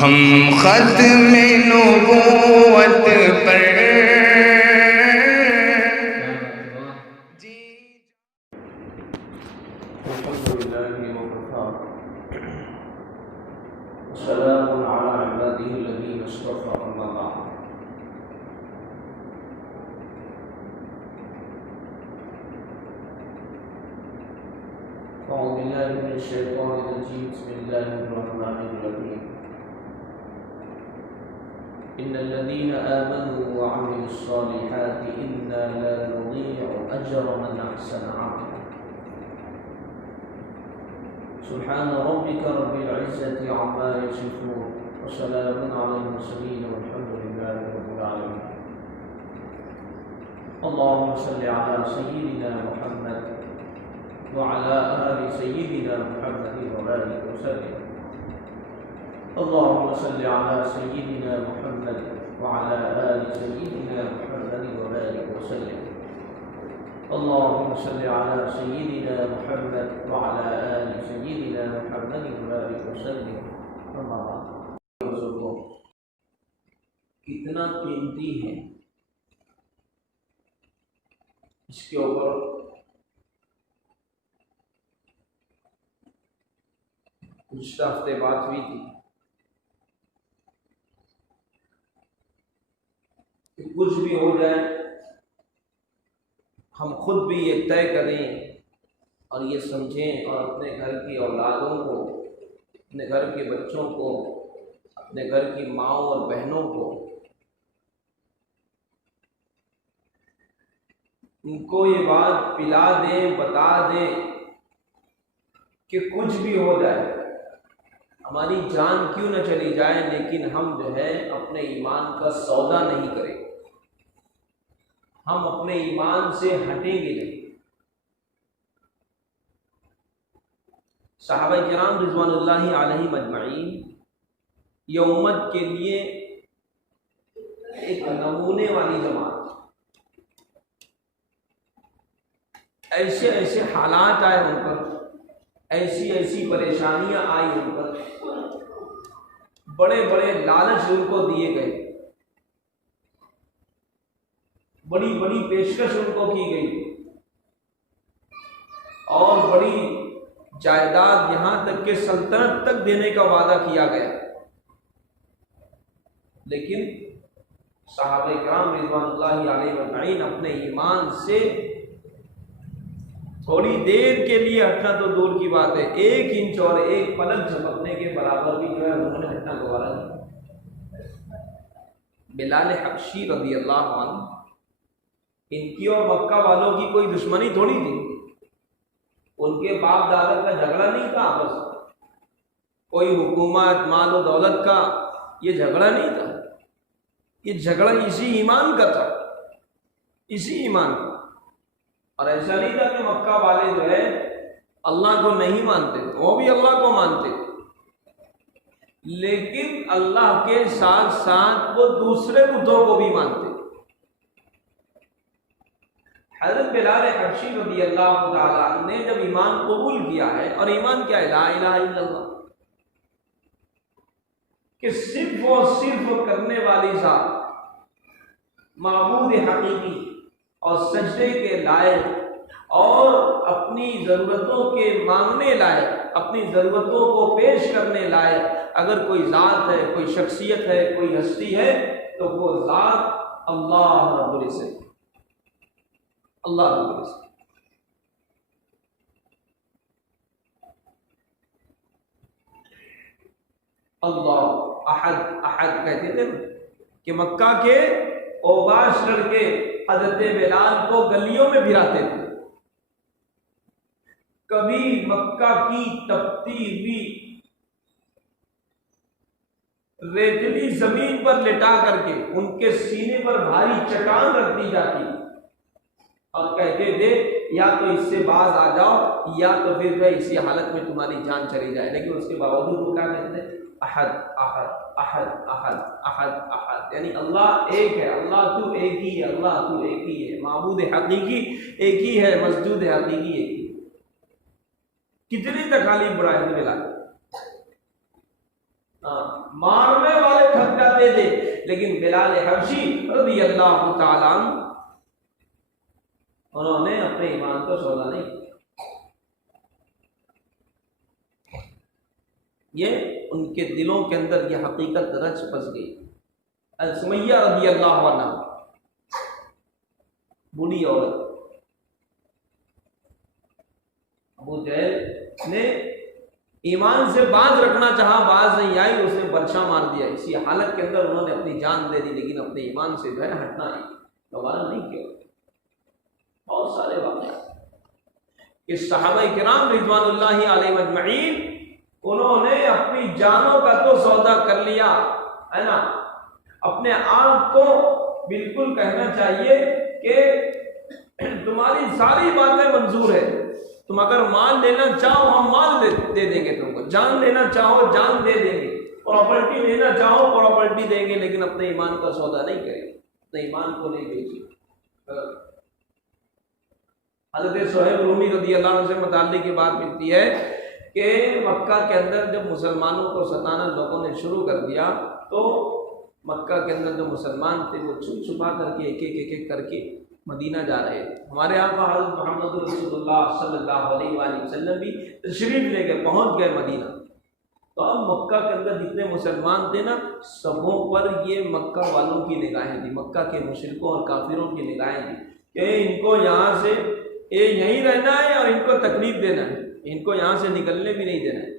ہم ختم نبوت پر سلام على عباده الذين اصطفى أما بعد أعوذ بالله من الشيطان الرجيم بسم الله الرحمن الرحيم إن الذين آمنوا وعملوا الصالحات إنا لا نضيع أجر من أحسن عملا سبحان ربك رب العزة عما يصفون وسلام على المرسلين والحمد لله رب العالمين اللهم صل على سيدنا محمد وعلى آل سيدنا محمد وبارك وسلم اللهم صل على سيدنا محمد وعلى آل سيدنا محمد وبارك وسلم اللهم صل على سيدنا محمد وعلى آل سيدنا محمد وبارك وسلم اما بعد کتنا قیمتی ہے اس کے اوپر گزشتہ ہفتے بات ہوئی تھی کہ کچھ بھی ہو جائے ہم خود بھی یہ طے کریں اور یہ سمجھیں اور اپنے گھر کی اولادوں کو، اپنے گھر کے بچوں کو، اپنے گھر کی ماؤں اور بہنوں کو، ان کو یہ بات پلا دیں، بتا دیں کہ کچھ بھی ہو جائے، ہماری جان کیوں نہ چلی جائے، لیکن ہم جو ہے اپنے ایمان کا سودا نہیں کریں، ہم اپنے ایمان سے ہٹیں گے نہیں۔ صحابہ کرام رضوان اللہ علیہم اجمعین یہ امت کے لیے ایک نمونے والی جماعت، ایسے ایسے حالات آئے ان پر، ایسی ایسی پریشانیاں آئی ان پر، بڑے بڑے لالچ ان کو دیے گئے، بڑی بڑی پیشکش ان کو کی گئی، اور بڑی جائیداد یہاں تک کہ سلطنت تک دینے کا وعدہ کیا گیا، لیکن صحابہ کرام رضوان اللہ علیہ اجمعین اپنے ایمان سے تھوڑی دیر کے لیے ہٹنا تو دور کی بات ہے، 1 انچ اور 1 پلک جھپکنے کے برابر بھی جو ہے انہوں نے ہٹنا گوارا نہیں۔ بلال حبشی رضی اللہ عنہ، ان کی اور مکہ والوں کی کوئی دشمنی تھوڑی تھی، ان کے باپ دادا کا جھگڑا نہیں تھا آپس میں، کوئی حکومت مال و دولت کا یہ جھگڑا نہیں تھا، یہ جھگڑا اسی ایمان کا تھا، اسی ایمان کا۔ اور ایسا نہیں تھا کہ مکہ والے جو ہے اللہ کو نہیں مانتے، وہ بھی اللہ کو مانتے، لیکن اللہ کے ساتھ ساتھ وہ دوسرے بتوں کو بھی مانتے۔ حضرت بلال حبشی رضی اللہ تعالیٰ عنہ نے جب ایمان قبول کیا ہے، اور ایمان کیا ہے؟ لا الہ الا اللہ، کہ صرف و صرف کرنے والی ذات، معبود حقیقی اور سجدے کے لائق اور اپنی ضرورتوں کے مانگنے لائق، اپنی ضرورتوں کو پیش کرنے لائق اگر کوئی ذات ہے، کوئی شخصیت ہے، کوئی ہستی ہے، تو وہ ذات اللہ رب العزت، اللہ رب العزت۔ اللہ احد، احد کہتے تھے کہ مکہ کے اوباش لڑکے حضرت بلال کو گلیوں میں پھراتے تھے، کبھی مکہ کی تپتی ہوئی ریتلی زمین پر لٹا کر کے ان کے سینے پر بھاری چٹان رکھ دی جاتی اور کہتے تھے یا تو اس سے باز آ جاؤ یا تو پھر اسی حالت میں تمہاری جان چلی جائے، لیکن اس کے باوجود وہ کیا کہتے ہیں؟ احد احد احد احد احد احد، یعنی اللہ ایک ہے، اللہ تو ایک ہی ہے، اللہ تو ایک ہی ہے، معبود حقیقی ایک ہی ہے، مسجود حقیقی ایک ہی ہے۔ کتنی تکالیف بڑھائے ملا، مارنے والے تھک جاتے تھے، لیکن بلال حبشی رضی اللہ تعالیٰ عنہ انہوں نے اپنے ایمان کو سودا نہیں کیا۔ یہ ان کے دلوں کے اندر یہ حقیقت رچ بس گئی۔ سمیہ رضی اللہ عنہ، بوڑھی عورت، ابو جہل نے ایمان سے باز رکھنا چاہا، باز نہیں آئی، اس نے برچا مار دیا۔ اسی حالت کے اندر انہوں نے اپنی جان دے دی، لیکن اپنے ایمان سے جو ہے ہٹنا نہیں، دوبارہ نہیں کیا۔ بہت سارے واقعات کہ صحابہ کرام رضوان اللہ علیہ اجمعین انہوں نے اپنی جانوں کا تو سودا کر لیا ہے نا۔ اپنے آپ کو بالکل کہنا چاہیے کہ تمہاری ساری باتیں منظور ہے، تم اگر مال لینا چاہو ہم مال دے دیں گے، تم کو جان لینا چاہو جان دے دیں گے، پراپرٹی لینا چاہو پراپرٹی دیں گے، لیکن اپنے ایمان کا سودا نہیں کریں گے، اپنے ایمان کو نہیں بیچیں۔ حضرت صہیب رومی رضی اللہ عنہ سے متعلق کی بات ملتی ہے کہ مکہ کے اندر جب مسلمانوں کو ستانا لوگوں نے شروع کر دیا تو مکہ کے اندر جو مسلمان تھے وہ چھپ چھپا کر کے ایک کر کے مدینہ جا رہے تھے۔ ہمارے آقا حضرت محمد رسول اللہ صلی اللہ علیہ وآلہ وسلم بھی تشریف لے کے پہنچ گئے مدینہ۔ تو اب مکہ کے اندر جتنے مسلمان تھے نا، سبوں پر یہ مکہ والوں کی نگاہیں تھیں، مکہ کے مشرکوں اور کافروں کی نگاہیں تھیں کہ ان کو یہاں سے یہیں رہنا ہے اور ان کو تکلیف دینا ہے، ان کو یہاں سے نکلنے بھی نہیں دینا ہے۔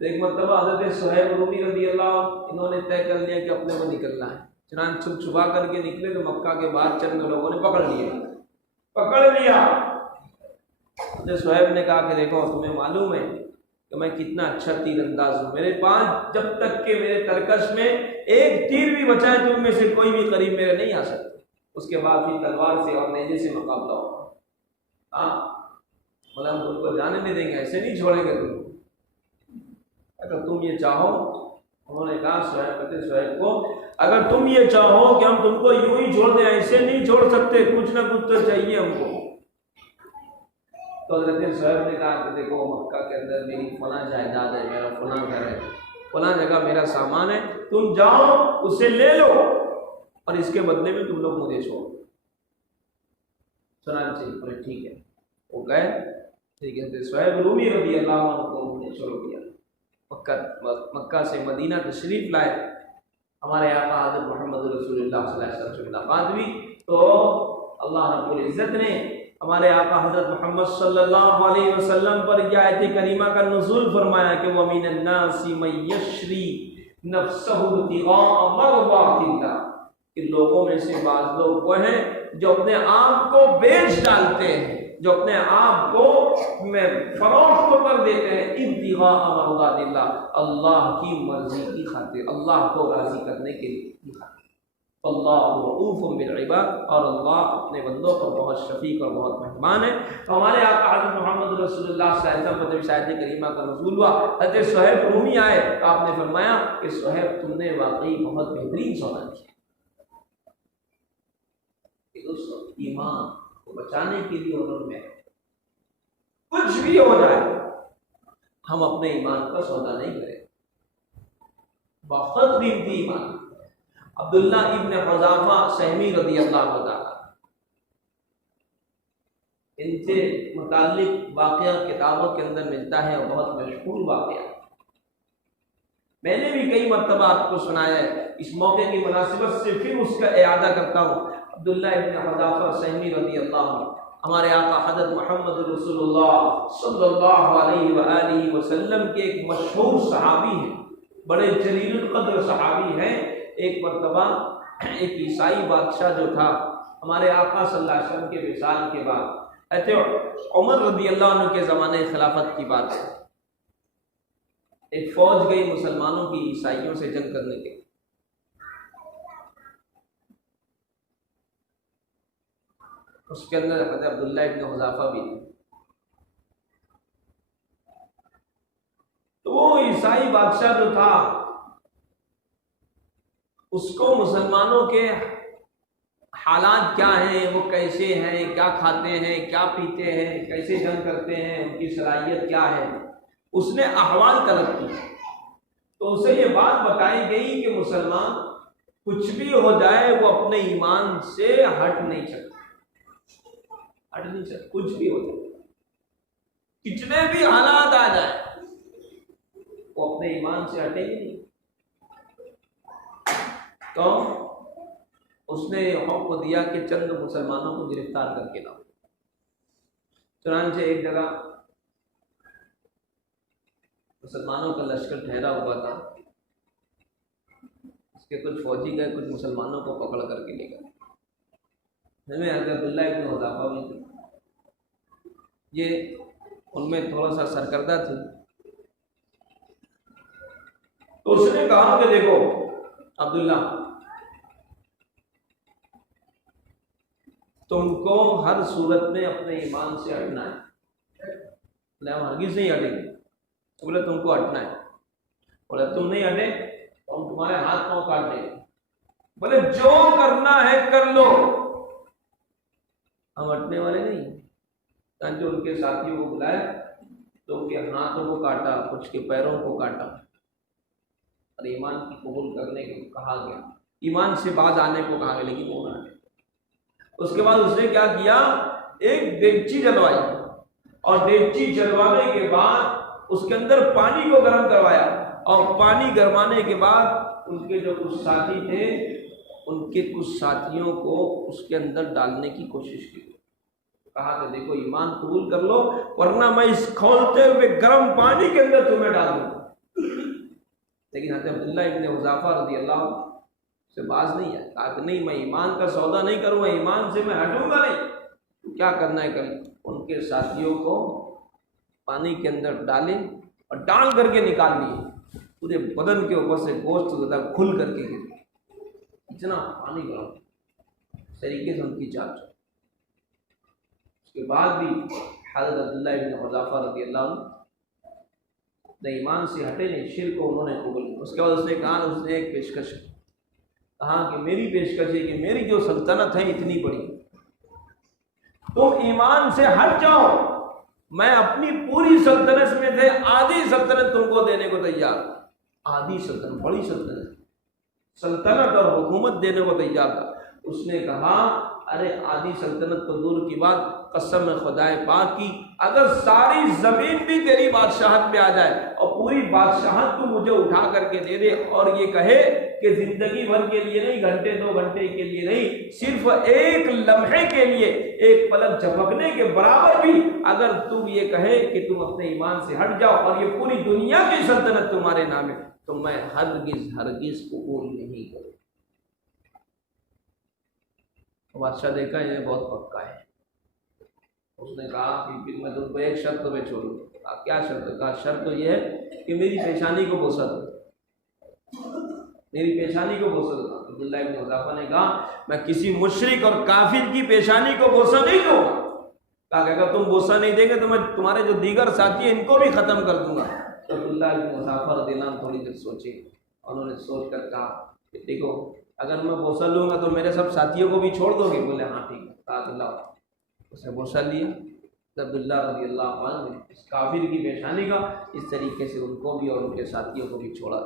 تو ایک مرتبہ حضرت صہیب رومی رضی اللہ عنہ انہوں نے طے کر لیا کہ اپنے کو نکلنا ہے، چنانچہ چھپ چھپا کر کے نکلے تو مکہ کے بعد چند لوگوں نے پکڑ لیا۔ حضرت صہیب نے کہا کہ دیکھو تمہیں معلوم ہے کہ میں کتنا اچھا تیر انداز ہوں، میرے پاس جب تک کہ میرے ترکش میں ایک تیر بھی بچا ہے تم میں سے کوئی بھی قریب میرے نہیں آ سکتا، اس کے بعد پھر تلوار سے اور نیزے سے مقابلہ ہوگا۔ بولا ہم تم کو جانے نہیں دیں گے، ایسے نہیں چھوڑیں گے تم کو، اگر تم یہ چاہو، انہوں نے کہا صہیب کو اگر تم یہ چاہو کہ ہم تم کو یوں ہی چھوڑ دیں، ایسے نہیں چھوڑ سکتے، کچھ نہ کچھ تو چاہیے ہم کو۔ تو حضرت صہیب نے کہا کہ دیکھو مکہ کے اندر میری فلاں جائیداد ہے، میرا فلاں گھر ہے، فلاں جگہ میرا سامان ہے، تم جاؤ اسے لے لو اور اس کے بدلے میں تم لوگ مجھے چھوڑو۔ چنانچہ بولے ٹھیک ہے، وہ گئے۔ ٹھیک ہے، صہیب رومی رضی اللہ عنہ کو نے شروع کیا، مکہ سے مدینہ تشریف لائے، ہمارے آقا حضرت محمد رسول اللہ صلی اللہ علیہ وسلم سے ملاقات ہوئی تو اللہ رب العزت نے ہمارے آقا حضرت محمد صلی اللہ علیہ وسلم پر یہ آیت کریمہ کا نزول فرمایا کہ وَمِنَ النَّاسِ مَن يَشْرِي نَفْسَهُ ابْتِغَاءَ مَرْضَاتِ اللَّهِ، کہ لوگوں میں سے بعض لوگ وہ ہیں جو اپنے آپ کو بیچ ڈالتے ہیں، جو اپنے آپ کو فروخت کر دیتے ہیں ابتغاء مرضات اللہ، اللہ کی مرضی کی خاطر، اللہ کو راضی کرنے کے لیے خاطر۔ اللہ رؤوف بالعباد، اور اللہ اپنے بندوں پر بہت شفیق اور بہت مہربان ہے۔ تو ہمارے آقا حضرت محمد رسول اللہ صلی اللہ علیہ وسلم پر جب آیت کریمہ کا نزول ہوا، حضرت صہیب رومی آئے تو آپ نے فرمایا کہ صہیب تم نے واقعی بہت بہترین سودا کیا۔ دوستو ایمان کو بچانے کے لیے انہوں نے کچھ بھی ہو جائے ہم اپنے ایمان کا سودا نہیں کریں، بہت قیمتی ایمان۔ عبداللہ ابن حذافہ سہمی رضی اللہ عنہ، ان سے متعلق واقعہ کتابوں کے اندر ملتا ہے اور بہت مشہور واقعہ، میں نے بھی کئی مرتبہ آپ کو سنایا ہے، اس موقع کی مناسبت سے پھر اس کا اعادہ کرتا ہوں۔ عبداللہ ابن حذافہ سہمی رضی اللہ عنہ ہمارے آقا حضرت محمد رسول اللہ صلی اللہ علیہ وآلہ وسلم کے ایک مشہور صحابی ہیں، بڑے جلیل القدر صحابی ہیں۔ ایک مرتبہ ایک عیسائی بادشاہ جو تھا، ہمارے آقا صلی اللہ علیہ وسلم کے وصال کے بعد عمر رضی اللہ عنہ کے زمانے خلافت کی بات ہے، ایک فوج گئی مسلمانوں کی عیسائیوں سے جنگ کرنے کے، اس کے اندر حضرت عبداللہ ابن حذافہ بھی تھے۔ تو وہ عیسائی بادشاہ جو تھا اس کو مسلمانوں کے حالات کیا ہیں، وہ کیسے ہیں، کیا کھاتے ہیں، کیا پیتے ہیں، کیسے جنگ کرتے ہیں، ان کی صلاحیت کیا ہے، اس نے احوال طلب کی۔ تو اسے یہ بات بتائی گئی کہ مسلمان کچھ بھی ہو جائے وہ اپنے ایمان سے ہٹ نہیں سکتا، کچھ بھی ہو جائے، کتنے بھی حالات آ جائے وہ اپنے ایمان سے ہٹے ہی نہیں۔ تو اس نے حکم دیا کہ چند مسلمانوں کو گرفتار کر کے لاؤ۔ چنانچہ ایک جگہ مسلمانوں کا لشکر ٹھہرا ہوا تھا، اس کے کچھ فوجی گئے، کچھ مسلمانوں کو پکڑ کر کے لے گئے۔ حضرت عبداللہ ابن حذافہ بھی تھے، یہ ان میں تھوڑا سا سرکردہ تھے۔ تو اس نے کہا کہ دیکھو عبداللہ، تم کو ہر صورت میں اپنے ایمان سے ہٹنا ہے۔ بولے ہم ہرگز نہیں ہٹیں گے۔ بولے تم کو ہٹنا ہے۔ بولے تم نہیں ہٹے تو ہم تمہارے ہاتھ پاؤں کاٹ دیں گے۔ بولے جو کرنا ہے کر لو، ہم ہٹنے والے نہیں۔ جو ان کے ساتھیوں کو بلایا تو ان کے ہاتھوں کو کاٹا، کچھ کے پیروں کو کاٹا، اور ایمان کی قبول کرنے کو کہا گیا، ایمان سے باز آنے کو کہا گیا، لیکن وہ نہ آئے۔ اس کے بعد اس نے کیا کیا، ایک دیگچی جلوائی، اور دیگچی جلوانے کے بعد اس کے اندر پانی کو گرم کروایا، اور پانی گرمانے کے بعد ان کے جو کچھ ساتھی تھے ان کے کچھ ساتھیوں کو اس کے اندر ڈالنے کی کوشش کی، کہا کہ دیکھو ایمان قبول کر لو ورنہ میں اس کھولتے ہوئے گرم پانی کے اندر تمہیں ڈال دوں۔ لیکن حضرت عبداللہ ابن حذافہ رضی اللہ عنہ سے باز نہیں ہے، کہا کہ نہیں، میں ایمان کا سودا نہیں کروں گا، ایمان سے میں ہٹوں گا نہیں، کیا کرنا ہے کر۔ ان کے ساتھیوں کو پانی کے اندر ڈالے اور ڈال کر کے نکال لیے، پورے بدن کے اوپر سے گوشت کھل کر کے گر، اتنا پانی گرم، اس طریقے سے ان کی چال چلی۔ اس کے بعد بھی حضرت عبداللہ ابن حذافہ رضی اللہ عنہ ایمان سے ہٹے نہیں، شرک کو انہوں نے قبول کیا۔ اس کے بعد اس نے کہا، اس نے ایک پیشکش کہا کہ میری پیشکش ہے کہ میری جو سلطنت ہے اتنی بڑی، تم ایمان سے ہٹ جاؤ، میں اپنی پوری سلطنت میں سے آدھی سلطنت تم کو دینے کو تیار، آدھی سلطنت، بڑی سلطنت اور حکومت دینے کو تیار تھا۔ اس نے کہا ارے آدھی سلطنت تو دور کی بات، قسم خدائے پاک کی، اگر ساری زمین بھی تیری بادشاہت پہ آ جائے اور پوری بادشاہت تو مجھے اٹھا کر کے دے دے، اور یہ کہے کہ زندگی بھر کے لیے نہیں، گھنٹے 2 گھنٹے کے لیے نہیں، صرف ایک لمحے کے لیے، ایک پلک جھپکنے کے برابر بھی اگر تم یہ کہے کہ تم اپنے ایمان سے ہٹ جاؤ اور یہ پوری دنیا کی سلطنت تمہارے نام ہے، تو میں ہرگز قبول نہیں کروں۔ بادشاہ دیکھا یہ بہت پکا ہے، اس نے کہا کہ پھر میں تم کو ایک شرط پہ چھوڑوں گا۔ کہا کیا شرط؟ کہا شرط تو یہ ہے کہ میری پیشانی کو بوسہ دو، میری پیشانی کو بوسہ دو۔ عبداللہ ابن حذافہ نے کہا میں کسی مشرک اور کافر کی پیشانی کو بوسہ نہیں دوں گا۔ کہا کہ اگر تم بوسہ نہیں دیں گے تو میں تمہارے جو دیگر ساتھی ہیں ان کو بھی ختم کر دوں گا۔ تو عبداللہ ابن حذافہ رضی اللہ عنہ تھوڑی دیر سوچے، انہوں نے سوچ کر کہا کہ دیکھو اگر میں بوسہ لوں گا تو میرے سب ساتھیوں کو بھی چھوڑ دو گے؟ بولے ہاں ٹھیک ہے۔ کہا اللہ، اس نے بوسہ لیا۔ عبداللہ رضی اللہ عنہ نے اس کافر کی پیشانی کا اس طریقے سے ان کو بھی اور ان کے ساتھیوں کو بھی چھوڑا۔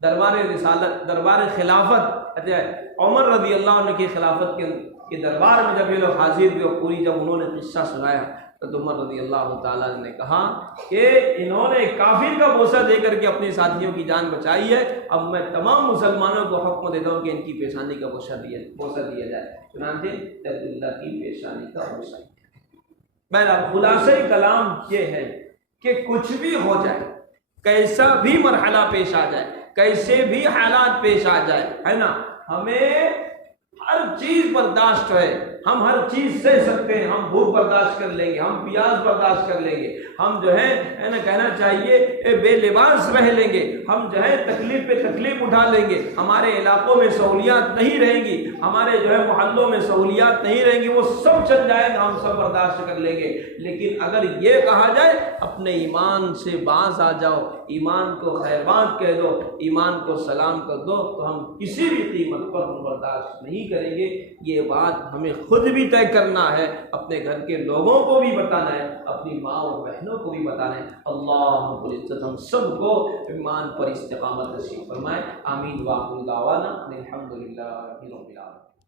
دربار رسالت، دربار خلافت، عمر رضی اللہ عنہ کی خلافت کے دربار میں جب یہ لوگ حاضر ہوئے اور پوری جب انہوں نے قصہ سنایا تو عمر رضی اللہ تعالیٰ نے کہا کہ انہوں نے کافر کا بوسہ دے کر کے اپنے ساتھیوں کی جان بچائی ہے، اب میں تمام مسلمانوں کو حکم دیتا ہوں کہ ان کی پیشانی کا بوسہ دیا جائے۔ چنانچہ عبداللہ کی پیشانی کا بوسہ۔ بہرحال خلاصہ کلام یہ ہے کہ کچھ بھی ہو جائے، کیسا بھی مرحلہ پیش آ جائے، کیسے بھی حالات پیش آ جائے، ہے نا، ہمیں ہر چیز برداشت ہے، ہم ہر چیز سہ سکتے ہیں، ہم بھوک برداشت کر لیں گے، ہم پیاس برداشت کر لیں گے، ہم جو ہے نا کہنا چاہیے بے لباس رہ لیں گے، ہم جو ہے تکلیف پہ تکلیف اٹھا لیں گے، ہمارے علاقوں میں سہولیات نہیں رہیں گی، ہمارے جو ہے محلوں میں سہولیات نہیں رہیں گی، وہ سب چل جائے گا، ہم سب برداشت کر لیں گے۔ لیکن اگر یہ کہا جائے اپنے ایمان سے باز آ جاؤ، ایمان کو خیربات کہہ دو، ایمان کو سلام کر دو، تو ہم کسی بھی قیمت پر برداشت نہیں کریں گے۔ یہ بات ہمیں خود بھی طے کرنا ہے، اپنے گھر کے لوگوں کو بھی بتانا ہے، اپنی ماں اور بہنوں کو بھی بتانا ہے۔ اللہ رب العزت ہم سب کو ایمان پر استقامت نصیب فرمائے۔ آمین۔ وآخر دعوانا الحمدللہ رب العالمین۔